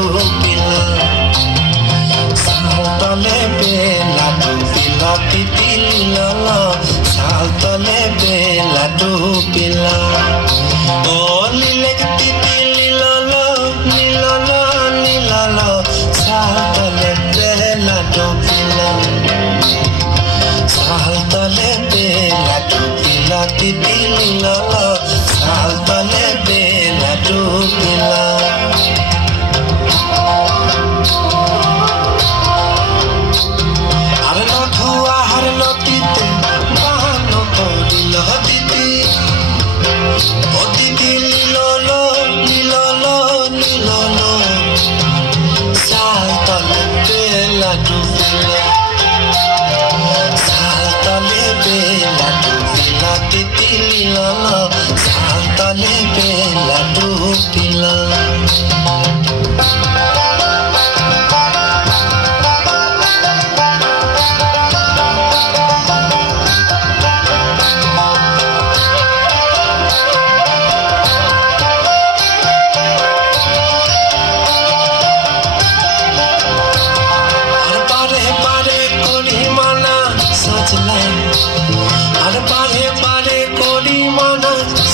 डूबिला सालतले बेला डूबिला तितिली लल सालतले बेला डूबिला ओ लीलेक तितिली लल नीलल नीलल सालतले बेला डूबिला सालतले बेला डूबिला तितिली लल सालतले बेला डूबिला सालतले बेला डूबिला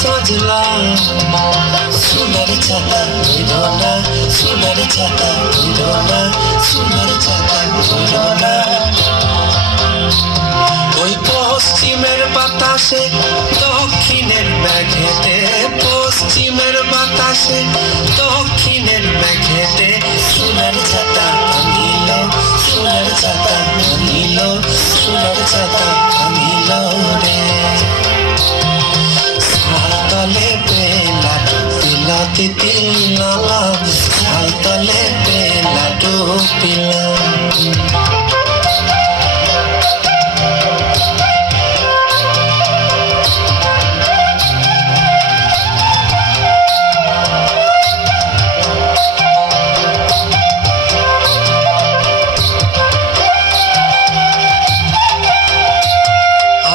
सजला सुनर छाता भैरना सुनर छाता भैरना सुनर छाता भैरना ওই পশ্চিমের বাতাসে দক্ষিণের মেঘেতে পশ্চিমের বাতাসে দক্ষিণের মেঘেতে সোনার ছাতা ভাঙিল সোনার ছাতা ভাঙিল সোনার ছাতা ভাঙিল রে सालतले बेला डूबिला तितिली लल सालतले बेला डूबिला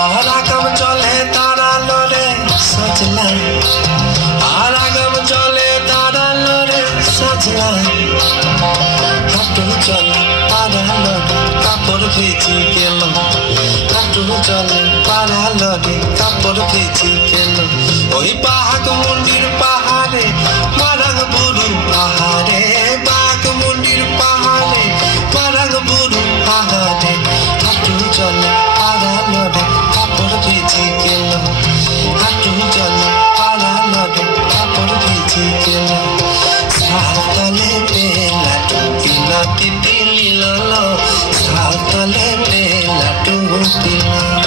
आरागम चले दाঁড়ালো রে সাজলা হাঁটু চলে পাড়ালো রে কাপড় ভিজে গেল হাঁটু চলে পাড়ালো রে কাপড় ভিজে গেল ওই বাঘ মন্দির পাহাড়ে মারাগ বুড়ু পাহাড়ে বাঘ মন্দির পাহাড়ে মারাগ বুড়ু পাহাড়ে হাঁটু চলে পাড়ালো রে কাপড় ভিজে গেল হাঁটু চলে सालतले बेला डूबिला तितिली लल सालतले बेला डूबिला।